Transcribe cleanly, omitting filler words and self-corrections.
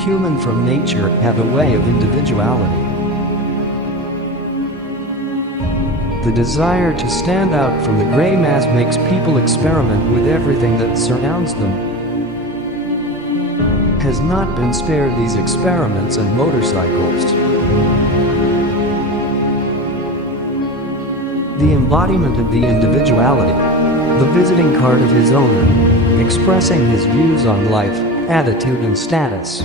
human from nature, have a way of individuality. The desire to stand out from the gray mass makes people experiment with everything that surrounds them. Has not been spared these experiments and motorcycles. The embodiment of the individuality, the visiting card of his owner, expressing his views on life, attitude and status.